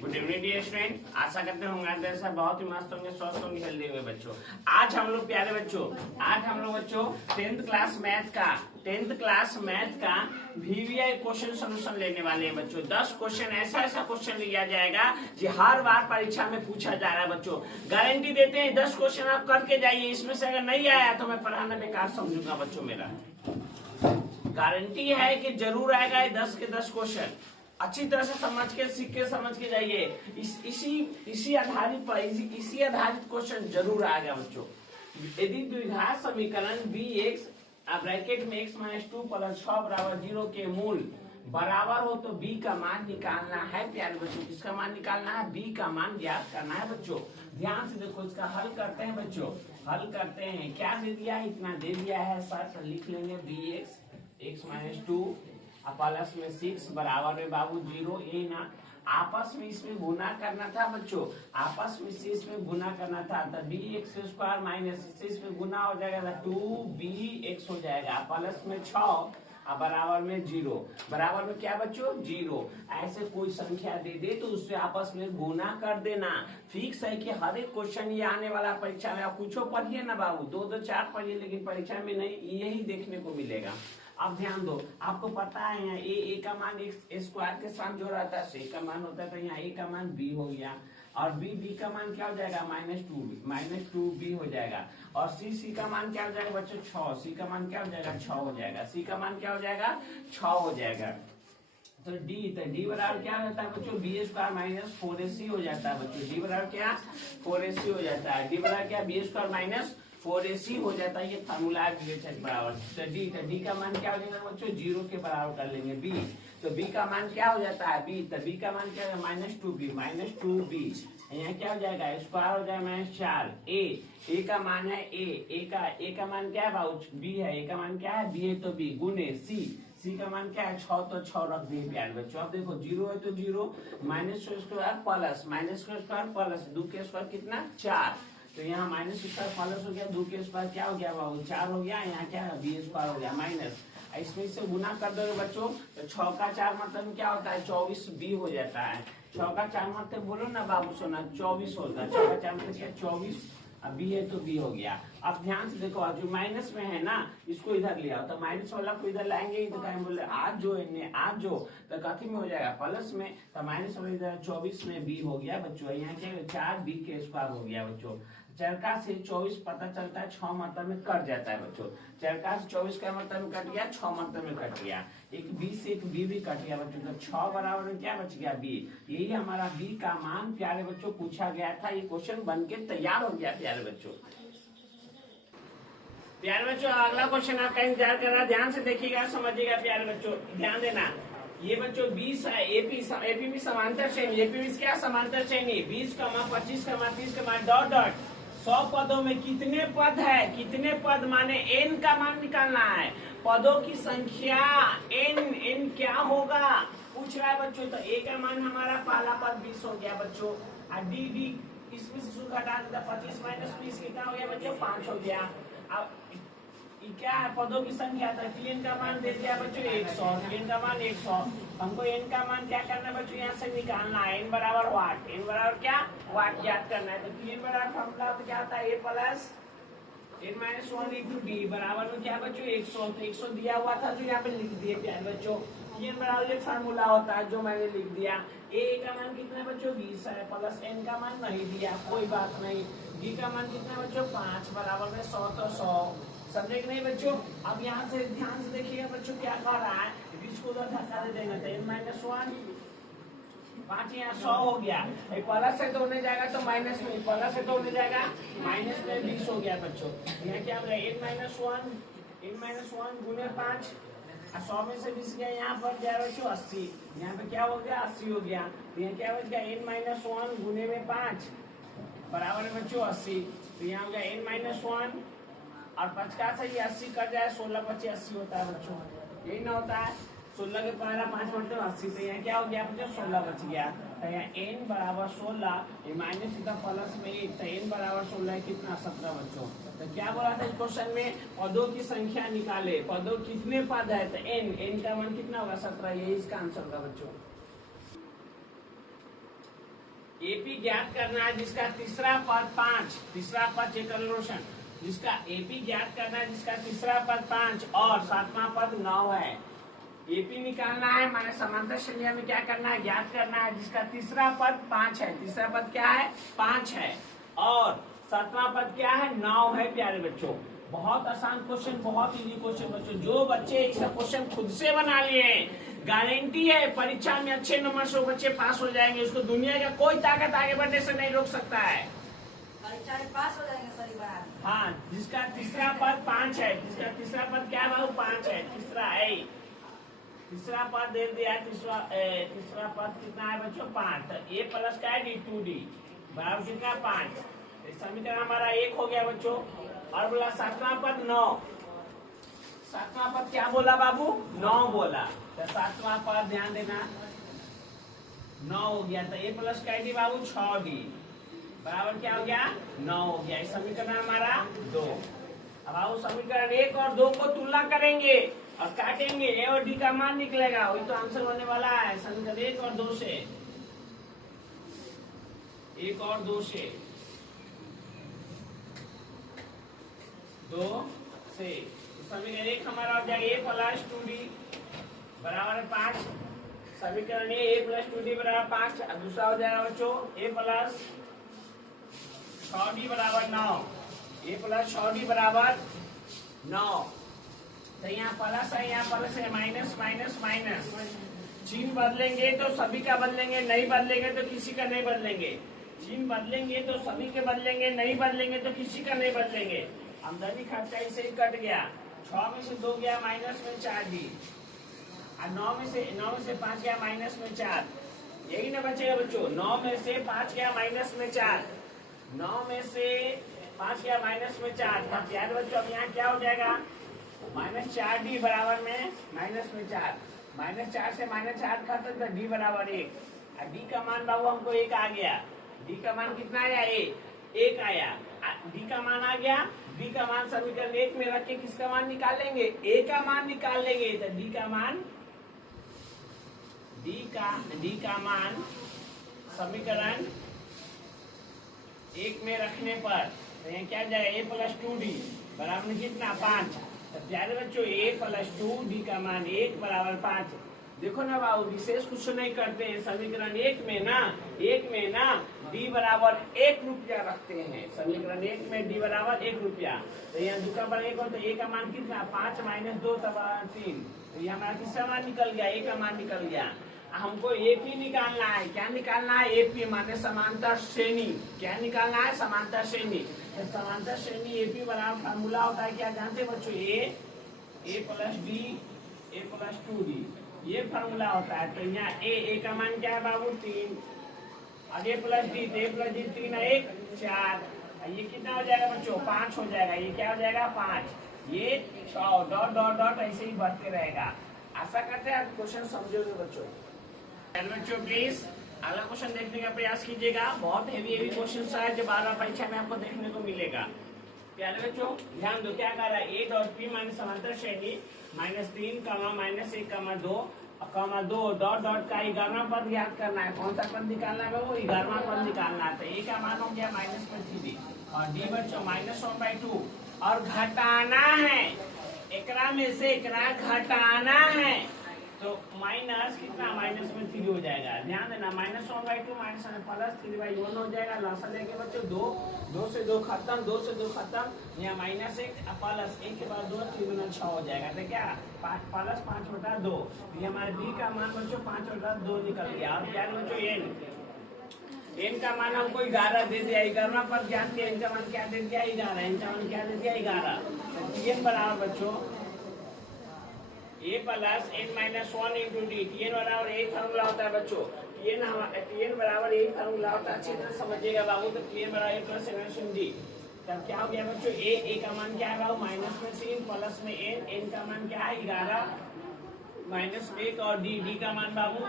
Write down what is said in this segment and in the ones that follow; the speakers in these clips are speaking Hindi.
गुड इवनिंग डियर स्टूडेंट, आशा करते होंगे आप सब बहुत ही मस्त होंगे, स्वस्थ होंगे, हेल्दी होंगे बच्चों। आज हम लोग प्यारे बच्चों, आज हम लोग बच्चों 10th क्लास मैथ का VVI क्वेश्चन सोल्यूशन लेने वाले हैं बच्चों। 10 क्वेश्चन ऐसा क्वेश्चन लिया जाएगा जो हर बार परीक्षा में पूछा जा रहा है बच्चों। गारंटी देते हैं 10 क्वेश्चन आप करके जाइए, इसमें से अगर नहीं आया तो मैं पढ़ाना बेकार समझूंगा बच्चों। मेरा गारंटी है कि जरूर आएगा ये 10 के 10 क्वेश्चन। अच्छी तरह से समझ के सीख के समझ के जाइए। इसी आधारित क्वेश्चन जरूर आएगा बच्चों। यदि द्विघात समीकरण bx ब्रैकेट में x - 2 + 6 = 0 के मूल बराबर हो तो b का मान निकालना है प्यारे बच्चों। किसका मान निकालना है? b का मान ज्ञात करना है बच्चों। ध्यान से देखो, इसका हल करते हैं बच्चों। हल करते हैं, क्या दे दिया है? इतना दे दिया है सर, लिख लेंगे bx x - 2 प्लस में 6 बराबर में बाबू 0। ये ना आपस में इसमें गुना करना था बच्चों, आपस में से इसमें गुना करना था तो bx² माइनस इसमें गुना हो जाएगा 2bx हो जाएगा प्लस में 6 बराबर में 0। बराबर में क्या बच्चों? 0। ऐसे कोई संख्या दे दे तो उससे आपस में गुना कर देना। फिक्स है कि हर एक क्वेश्चन ये आने वाला परीक्षा में। आप कुछ पढ़िए ना बाबू, 2-4 पढ़िए, लेकिन परीक्षा में नहीं यही देखने को मिलेगा। अब ध्यान दो, आपको पता है यहाँ ए का मान स्क्वायर के साथ जो रहता है ए का मान होता है, तो यहाँ ए का मान b हो गया और b का मान क्या हो जाएगा? -2b हो जाएगा। और c का मान क्या हो जाएगा बच्चों? 6। c का मान क्या हो जाएगा? 6 हो जाएगा। c का मान क्या हो जाएगा? 6 हो जाएगा। तो d बराबर क्या हो जाता है बच्चों? b² - 4ac हो जाता है बच्चों। d बराबर क्या? 4ac हो जाता है। d बराबर क्या? b² - 4ac हो जाता है। ये फार्मूला है बराबर। तो d का मान क्या हो जाएगा बच्चों? 0 के बराबर कर लेंगे b। तो b का मान क्या हो जाता है? b। तो b का मान क्या है? -2b। यहाँ क्या हो जाएगा? स्क्वायर हो जाएगा -4। a का मान है a का मान क्या है बाबू? b है। a का मान क्या है? b है तो b गुने c का मान क्या है? 6, तो 6 रख दिए प्यारे बच्चों। अब देखो 0 है तो 0 -2² प्लस 2 के स्क्वायर कितना? 4। तो यहाँ -2 प्लस हो गया, 2 के स्क्वायर क्या हो गया बाबू? 4 हो गया। यहाँ क्या है? b² हो गया माइनस। इसमें से गुना कर दोगे बच्चों तो 6 का 4 मतलब क्या होता है? 24b हो जाता है। 6 का 4 मतलब बोलो ना बाबू सोना, 24 होता है। 6 का 4 मतलब क्या? 24। अब b है तो b हो गया। अब ध्यान से देखो, जो माइनस में है ना इसको इधर ले आओ, तो माइनस वाला को इधर लाएंगे ही तो क्या बोले? आज जो तो कथी में हो जाएगा? प्लस में। तो माइनस वाला इधर 24 में b हो गया बच्चों। यहाँ क्या 4b के स्क्वायर हो गया बच्चों। चरका से 24 पता चलता है 6 मात्रा में कट जाता है बच्चों। चरका से 24 का मात्रा में कट गया, 6 मात्रा में कट गया। एक b से एक b भी कट गया बच्चों। तो 6 बराबर में क्या बच गया? b। यही हमारा b का मान प्यारे बच्चों पूछा गया था। ये क्वेश्चन बन के तैयार हो गया प्यारे बच्चों। प्यारे बच्चों अगला क्वेश्चन आपका इंतजार कर रहा है, ध्यान से देखिएगा, समझिएगा प्यारे बच्चों, ध्यान देना। ये बच्चों 20 है, एपी में समांतर श्रेणी। एपी में क्या? समांतर श्रेणी। 20, 25, 30, डॉट 100 पदों में कितने पद है? कितने पद माने n का मान निकालना है। पदों की संख्या n क्या होगा पूछ रहा है बच्चों। तो a का मान हमारा पहला पद 20 हो गया बच्चों। और d इसमें से सूत्र हटा देता, 25 - 20 कितना हो गया बच्चों? 5 हो गया। अब क्या है? पदों की संख्या था। n का मान दे दिया बच्चों 100। n का मान 100। हमको n का मान क्या करना है बच्चों? यहाँ से निकालना है। n बराबर वाट। n बराबर क्या? वाट ज्ञात करना है। तो n बराबर फॉर्मूला तो क्या होता है? a प्लस n - 1 × d बराबर में क्या बच्चों? 100। तो 100 दिया हुआ था जो यहाँ पे लिख दिए प्यारे बच्चों। n बराबर एक फार्मूला होता है जो मैंने लिख दिया। a का मान कितना है बच्चों? 20 है प्लस n का मान नहीं दिया, कोई बात नहीं। d का मान कितना बच्चों? 5 बराबर में 100, तो 100। समझे कि नहीं बच्चों? अब यहाँ से ध्यान से देखिएगा बच्चों क्या कह रहा है। 20 को उधर धक्का दे देंगे तो n - 1 5 यहाँ 100 हो गया। प्लस से तो होने जाएगा तो माइनस में, प्लस से तो होने जाएगा माइनस में 20 हो गया बच्चों। यहाँ क्या हो गया? n - 1 गुने 5। 100 में से 20 गया, यहाँ पर गया बच्चों 80। यहाँ पे क्या हो गया? 80 हो गया। यहाँ क्या हो गया? n - 1 गुने में 5 बराबर है बच्चों 80। तो यहाँ हो गया n - 1 और 50 से ये 80 कट जाए, 16 × 25 80 होता है बच्चों। यही ना होता है? 16 के पहला 5 मतलब 80। तो यहाँ क्या हो गया बच्चों? 16 बच गया। तो यहाँ n बराबर 16, ये माइनस सीधा प्लस में 1, तो n बराबर 16 कितना? 17 बच्चों। तो क्या बोला था इस क्वेश्चन में? पदों की संख्या निकाले। पदों कितने पद है? तो n का मान कितना होगा? 17। यही इसका आंसर होगा बच्चों। एपी ज्ञात करना है जिसका तीसरा पद 5, तीसरा पद चेक कर लो रोशन, जिसका एपी ज्ञात करना है जिसका तीसरा पद 5 और सातवां पद 9 है। एपी निकालना है माने समांतर श्रेणी में क्या करना है, ज्ञात करना है जिसका तीसरा पद 5 है, तीसरा पद क्या है 5 है और सातवां पद क्या है 9 है। प्यारे बच्चों बहुत आसान क्वेश्चन, बहुत इजी क्वेश्चन बच्चों, जो बच्चे इस क्वेश्चन खुद से बना लिए गारंटी है परीक्षा में अच्छे नंबर से बच्चे पास हो जाएंगे, उसको दुनिया का कोई ताकत आगे बढ़ने से नहीं रोक सकता है, परीक्षा में पास हो जाएंगे सही बात। हाँ जिसका तीसरा पद 5 है, जिसका तीसरा पद क्या बाबू 5 है, तीसरा है, तीसरा पद दे दिया, तीसरा पद कितना है बच्चों 5, तो a प्लस का है d 2d बराबर कितना 5, समीकरण हमारा 1 हो गया बच्चों। और बोला सातवां पद 9, सातवां पद क्या बोला बाबू 9 बोला, तो सातवां पद ध्यान देना 9 हो गया, तो a प्लस का डी बाबू 6d बराबर क्या हो गया 9 हो गया। इस समीकरण हमारा 2। अब आओ समीकरण 1 और 2 को तुलना करेंगे और काटेंगे, ए और डी का मान निकलेगा, वही तो आंसर होने वाला है। समीकरण 1 और 2 से, 1 और 2 से, 2 से समीकरण 1 हमारा हो जाएगा a प्लस 2d बराबर 5, समीकरण a प्लस 2d बराबर 5, दूसरा हो जाएगा बच्चों a प्लस 6d बराबर 9, a प्लस 6d बराबर 9, तो यहाँ प्लस है, यहाँ प्लस है, माइनस माइनस माइनस, चिन्ह बदलेंगे तो सभी का बदलेंगे, नहीं बदलेंगे तो किसी का नहीं बदलेंगे, चिन्ह बदलेंगे तो सभी के बदलेंगे, नहीं बदलेंगे तो किसी का नहीं बदलेंगे। आमदनी खर्चा इसे ही कट गया, 6 में से 2 गया माइनस में 4d, और 9 में से 5 गया माइनस में 4, यही ना बचेगा बच्चों, 9 में से 5 गया माइनस में 4, 9 में से 5 गया माइनस में 4, याद बच्चों अब यहाँ क्या हो जाएगा माइनस 4d बराबर में माइनस में 4, माइनस 4 से माइनस 4 खत्म तो d बराबर 1, और d का मान बाबू हमको 1 आ गया, d का मान कितना आया 1 आया, d का मान आ गया, d का मान समीकरण 1 में रख के किसका मान निकाल लेंगे a का मान निकाल लेंगे, तो d का मान समीकरण 1 में रखने पर तो यहाँ क्या जाएगा a प्लस 2d बराबर कितना 5, तो प्यारे बच्चों a प्लस 2d का मान 1 बराबर 5। देखो ना बाबू विशेष कुछ नहीं करते हैं, समीकरण 1 में ना d बराबर 1 रुपया रखते हैं, समीकरण 1 में d बराबर 1 रुपया, तो यहाँ 2 का बराबर 1 हो तो a का मान कितना 5 माइनस 2 तब 3, तो ये हमारा किसका मान निकल गया a का मान निकल गया। हमको एपी निकालना है, क्या निकालना है एपी माने समांतर श्रेणी, क्या निकालना है समांतर श्रेणी, तो समांतर श्रेणी एपी बराबर फार्मूला होता है क्या जानते हैं बच्चों a plus d a plus 2d, ये फार्मूला होता है। तो यहाँ a का मान क्या है बाबू 3 और a प्लस d, तो a प्लस d 3 है 1 4, ये कितना हो जाएगा बच्चों 5 हो जाएगा, ये क्या हो जाएगा 5, ये 6 डॉट डॉट डॉट ऐसे ही बढ़ते रहेगा। आशा करते हैं आप क्वेश्चन समझोगे बच्चों। बच्चों प्लीज अगला क्वेश्चन देखने का प्रयास कीजिएगा, बहुत हेवी क्वेश्चन है जो बार बार परीक्षा में आपको देखने को मिलेगा। प्यारे बच्चों ध्यान दो, क्या कर रहा है a डॉट p माइनस समांतर श्रेणी -3 कमा -1 कमा 2 कमा 2 डॉट डॉट का 11वां पद ज्ञात करना है। कौन सा पद निकालना है वो 11वां पद निकालना है। तो a का मान हो गया -3d और d बच्चों -1/2 और घटाना है, एकरा में से एकरा घटाना है, तो माइनस कितना -3 हो जाएगा। ध्यान देना -1/2 माइनस +3/1 हो जाएगा। लसा लेके बच्चों 2 से 2 खत्म, 2 से 2 खत्म, यहाँ -1 प्लस 1 के बाद 2 3 गुना 6 हो जाएगा। तो क्या 5 प्लस 5/2, ये हमारे d का मान बच्चों 5/2 निकल गया। और क्या बच्चों n का मान हमको 11 दे दिया, 11वां पद ज्ञात किया, n का मान क्या दे दिया 11, n का मान क्या दे दिया 11। तो n बराबर बच्चों a plus n-1 into D, tn बराबर एक फार्मूला होता है बच्चों, tn बराबर एक फार्मूला होता है, अच्छी तरह समझिएगा बाबू। तो tn बराबर a प्लस n-d, तब क्या हो गया बच्चों a का मान क्या है बाबू -3 प्लस में n का मान क्या है 11 -1 और d का मान बाबू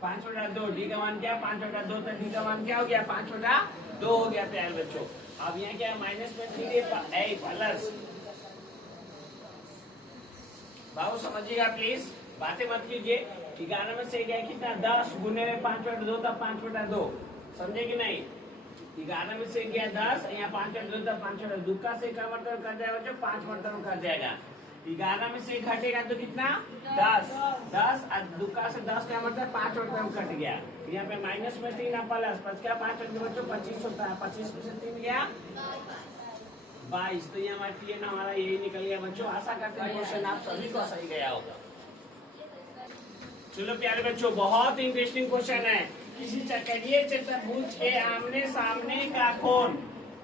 5/2, d का मान क्या 5/2, तो d का मान क्या हो गया 5/2 हो गया प्यारे बच्चों। अब यहाँ क्या -3 प्लस, बाबू समझिएगा प्लीज, बातें मत कीजिए। 11 में से गया कितना 10 गुने में 5/2 तब 5/2 समझे कि नहीं। 11 में से गया 10 यहाँ 5/2 तब 5/2 दुक्का से का मतलब कर जाएगा बच्चों 5/2 कर जाएगा। 11 में से घटेगा तो कितना 10 और दुक्का से 10 का मतलब 5/2 कट गया। यहाँ पे माइनस में 3 प्लस 5 क्या 5 बच्चों 25 होता है। 25 में से 3 गया 22। तो ये हमारा TN हमारा यही निकल गया बच्चों। आशा करते हैं क्वेश्चन आप सभी को सही गया होगा। चलो प्यारे बच्चों बहुत इंटरेस्टिंग क्वेश्चन है। किसी चक्रीय चतुर्भुज के आमने सामने का कोण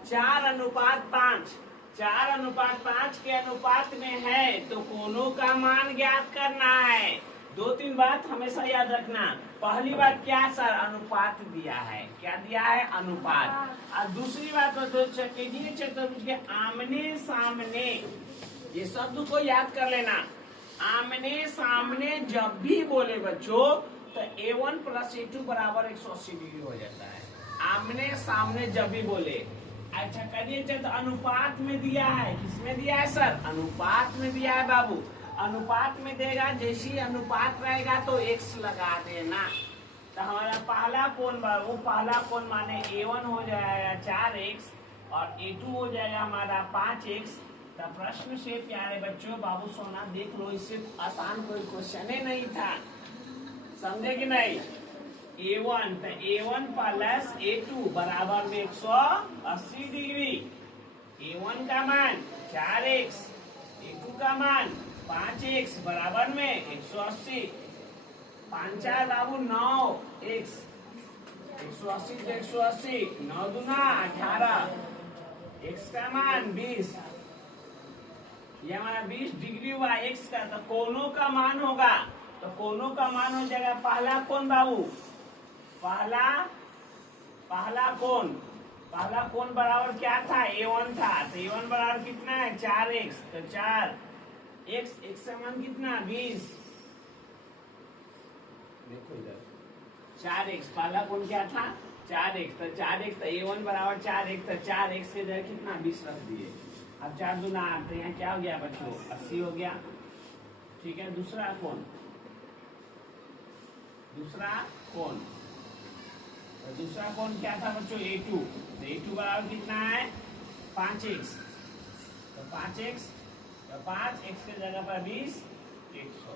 4:5 4:5 के अनुपात में है तो कोणों का मान ज्ञात करना है। 2-3 बात हमेशा याद रखना। पहली बात क्या सर अनुपात दिया है, क्या दिया है अनुपात। और दूसरी बात तो चक्रीय चतुर्भुज के आमने सामने ये शब्द को याद कर लेना। आमने सामने जब भी बोले बच्चों तो A1 + A2 बराबर 180 डिग्री हो जाता है। आमने सामने जब भी बोले। अच्छा करिए तो अनुपात में दिया है। किसमें दिया है सर अनुपात में दिया है बाबू। अनुपात में देगा जैसी अनुपात रहेगा तो x लगा देना। तो हमारा पहला कोण बाबू पहला कोण माने A1 हो जाएगा 4x और A2 हो जाएगा हमारा 5x। तो प्रश्न से प्यारे बच्चों बाबू सोना देख लो इससे आसान कोई क्वेश्चन ही नहीं था समझे कि नहीं। A1 तो A1 + A2 बराबर में 180 डिग्री। A1 का मान 4x A2 का मान 5x बराबर में 180। 5 बाबू 9x 180 तो 180 9 दूना 18 x का मान 20। ये हमारा 20 डिग्री हुआ x का। तो कोणों का मान होगा तो कोणों का मान हो जाएगा पहला कोण बाबू पहला कोण बराबर क्या था A1 था। तो A1 बराबर कितना है 4x तो 4x का मान कितना 20। देखो इधर 4x पहला कोण क्या था 4x तो 4x तो A1 बराबर 4x तो 4x के जगह कितना 20 रख दिए। अब 4 दूना 8 तो यहाँ क्या हो गया बच्चों 80 हो गया। ठीक है दूसरा कोण क्या था बच्चों A2 तो A2 बराबर कितना है 5x तो 5x तो 5x के जगह पर 20 100।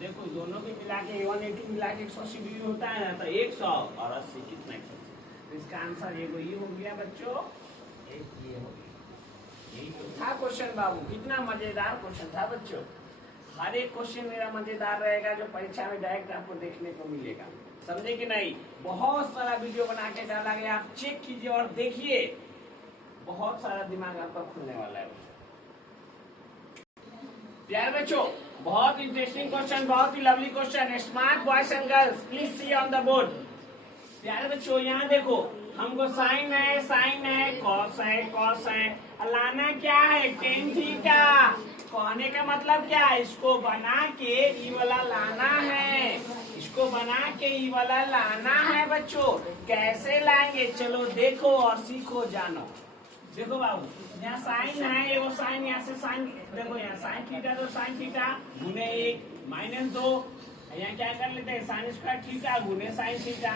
देखो दोनों के मिला के A1 A2 मिला के 180 डिग्री होता है ना। तो 100 और 80 कितना 180। तो इसका आंसर ये हो गया बच्चों एक ये हो गया। यही तो था क्वेश्चन बाबू। कितना मजेदार क्वेश्चन था बच्चों। हर एक क्वेश्चन मेरा मजेदार रहेगा जो परीक्षा में डायरेक्ट आपको देखने को मिलेगा समझे कि नहीं। बहुत सारा वीडियो बना के डाला गया आप चेक कीजिए और देखिए बहुत सारा दिमाग आपका खुलने वाला है। प्यारे बच्चों बहुत इंटरेस्टिंग क्वेश्चन बहुत ही lovely question. Smart boys and girls please see on the board. प्यारे बच्चों यहाँ देखो हमको साइन है कॉस है लाना क्या है टेन थीटा। कहने का मतलब क्या है इसको बना के ई वाला लाना है। इसको बना के ई वाला लाना है बच्चों। कैसे लाएंगे चलो देखो और सीखो जानो। देखो बाबू यहाँ साइन है वो साइन यहाँ से साइन देखो यहाँ साइन थीटा तो साइन थीटा गुने 1 - 2 यहाँ क्या कर लेते हैं साइन स्क्वायर थीटा गुने साइन थीटा।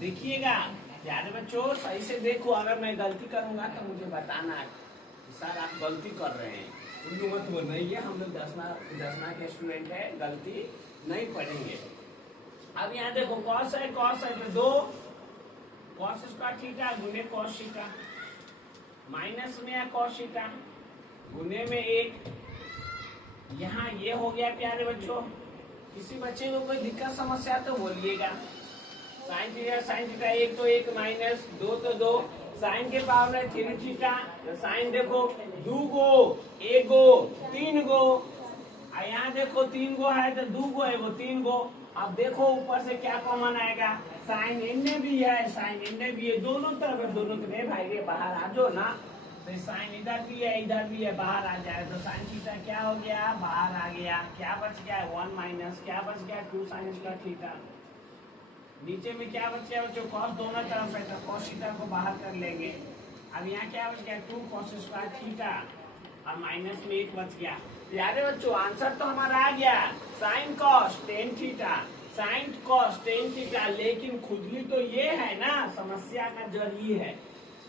देखिएगा प्यारे बच्चों सही से देखो। अगर मैं गलती करूंगा तो मुझे बताना सर आप गलती कर रहे हैं। उनको मत बोलना ये हम लोग 10वीं के स्टूडेंट है गलती नहीं पढ़ेंगे। अब यहाँ देखो कॉस है तो 2 कॉस स्क्वायर थीटा गुने कॉस थीटा माइनस में है कॉस थीटा गुने में 1। यहाँ ये हो गया प्यारे बच्चों। किसी बच्चे को कोई दिक्कत समस्या तो बोलिएगा। साइन थीटा 1 तो 1 माइनस 2 तो 2 साइन के पावर में 3 थीटा। तो साइन देखो 2 गो 1 गो 3 गो यहाँ देखो 3 गो है तो 2 गो 1 गो 3 गो। अब देखो ऊपर से क्या कॉमन आएगा साइन इनने भी है साइन इनने भी है दोनों तरफ दोनों तरफ भाई के बाहर आ जाओ ना। तो साइन इधर भी है बाहर आ जाए तो साइन थीटा क्या हो गया बाहर आ गया। क्या बच गया 1 माइनस क्या बच गया 2 साइन स्क्वायर थीटा। नीचे में क्या बच गया बच्चों कॉस दोनों तरफ है तो कॉस थीटा को बाहर कर लेंगे। अब यहाँ क्या बच गया 2 कॉस स्क्वायर थीटा और माइनस में 1 बच गया। प्यारे बच्चों आंसर तो हमारा आ गया sine cos tan theta, sine cos tan theta, लेकिन खुजली तो ये है ना, समस्या का जड़ ये है।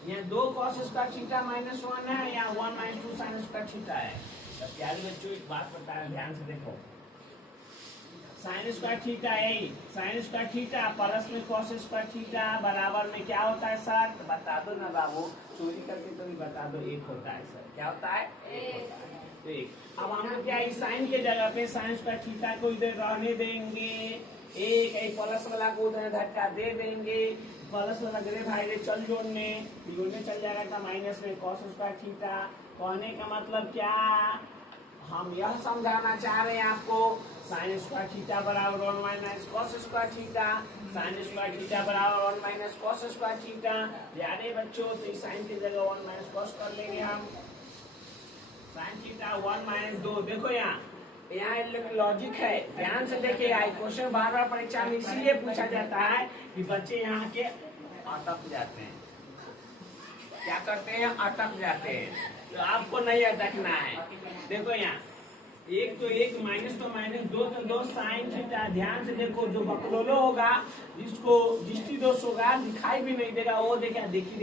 यहाँ 2 कॉस स्क्वायर थीटा -1 है, या 1 - 2 साइन स्क्वायर थीटा है। तो प्यारे बच्चों एक बात बता रहे, ध्यान से देखो, साइन स्क्वायर थीटा है, साइन स्क्वायर थीटा प्लस में कॉस स्क्वायर थीटा बराबर में क्या होता है सर? तो बता दो ना बाबू, चोरी करके तो नहीं बता दो, 1 होता है सर। क्या होता है? 1। अब हम लोग क्या इस साइन के जगह पे साइन स्क्वायर थीटा को इधर रहने देंगे, एक प्लस वाला को उधर धक्का दे देंगे, प्लस वाला गरे भाई ले चल जोड़ने चल जाएगा था माइनस में कॉस स्क्वायर थीटा। कहने का मतलब क्या, हम यह समझाना चाह रहे हैं आपको, साइन स्क्वायर थीटा बराबर 1 - cos square theta, sine square theta बराबर 1 - कॉस स्क्वायर थीटा। प्यारे बच्चों तो इस साइन की जगह 1 - कॉस कर लेंगे हम, साइन थीटा 1 - 2। देखो यहाँ एक लॉजिक है, ध्यान से देखिएगा, क्वेश्चन बार परीक्षा में इसीलिए पूछा जाता है कि बच्चे यहाँ के अटक जाते हैं। क्या करते हैं? अटक जाते हैं। तो आपको नहीं अटकना है। देखो यहाँ 1 तो 1 माइनस तो माइनस, 2 तो 2 साइन थीटा। ध्यान से देखो, जो बकलोलो होगा, जिसको दृष्टि दोष होगा, दिखाई भी नहीं देगा, वो देखिए